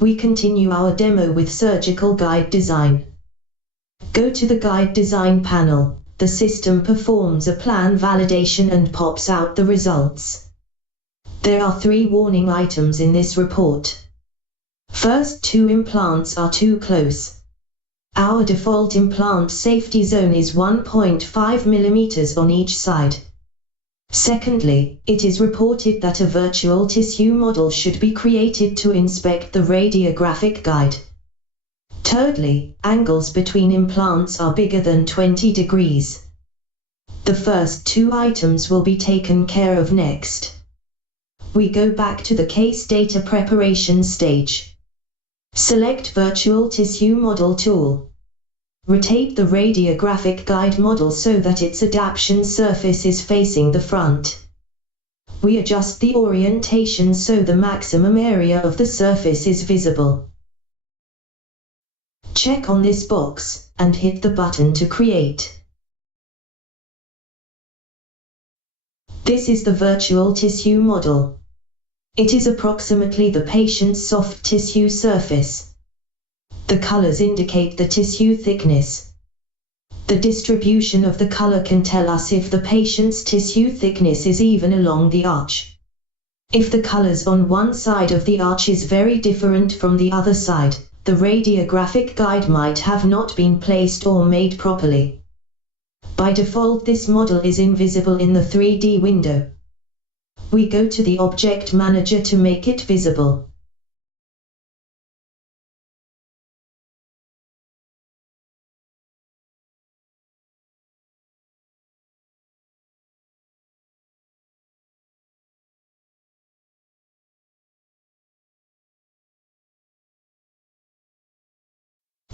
We continue our demo with surgical guide design. Go to the guide design panel. The system performs a plan validation and pops out the results. There are 3 warning items in this report. First, 2 implants are too close. Our default implant safety zone is 1.5 mm on each side. Secondly, it is reported that a virtual tissue model should be created to inspect the radiographic guide. Thirdly, angles between implants are bigger than 20 degrees. The first 2 items will be taken care of next. We go back to the case data preparation stage. Select Virtual Tissue Model tool. Rotate the radiographic guide model so that its adaptation surface is facing the front. We adjust the orientation so the maximum area of the surface is visible. Check on this box, and hit the button to create. This is the virtual tissue model. It is approximately the patient's soft tissue surface. The colors indicate the tissue thickness. The distribution of the color can tell us if the patient's tissue thickness is even along the arch. If the colors on one side of the arch is very different from the other side, the radiographic guide might have not been placed or made properly. By default, this model is invisible in the 3D window. We go to the Object Manager to make it visible.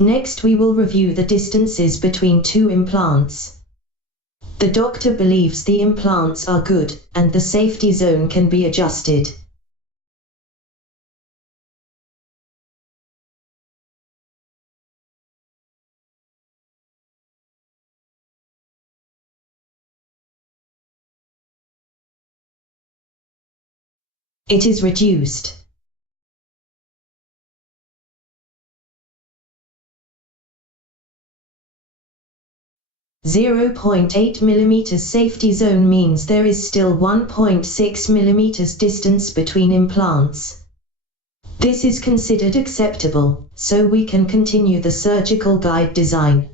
Next, we will review the distances between 2 implants. The doctor believes the implants are good, and the safety zone can be adjusted. It is reduced. .8 mm safety zone means there is still 1.6 mm distance between implants. This is considered acceptable, so we can continue the surgical guide design.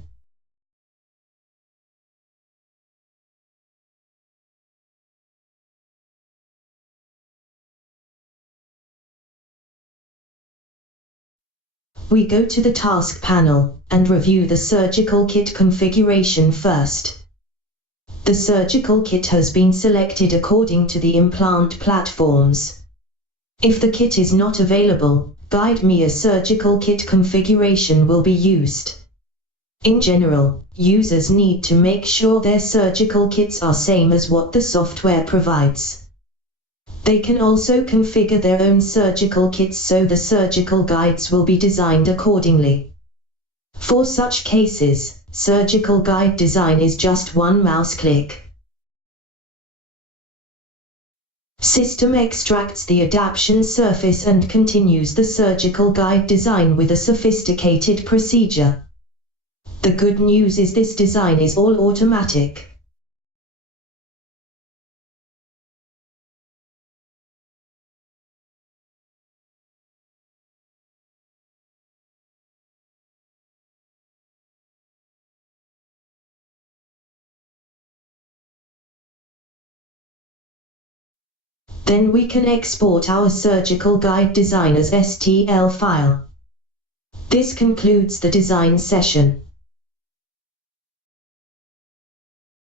We go to the task panel, and review the surgical kit configuration first. The surgical kit has been selected according to the implant platforms. If the kit is not available, GuideMia surgical kit configuration will be used. In general, users need to make sure their surgical kits are same as what the software provides. They can also configure their own surgical kits so the surgical guides will be designed accordingly. For such cases, surgical guide design is just one mouse click. System extracts the adaptation surface and continues the surgical guide design with a sophisticated procedure. The good news is this design is all automatic. Then we can export our surgical guide design as STL file. This concludes the design session.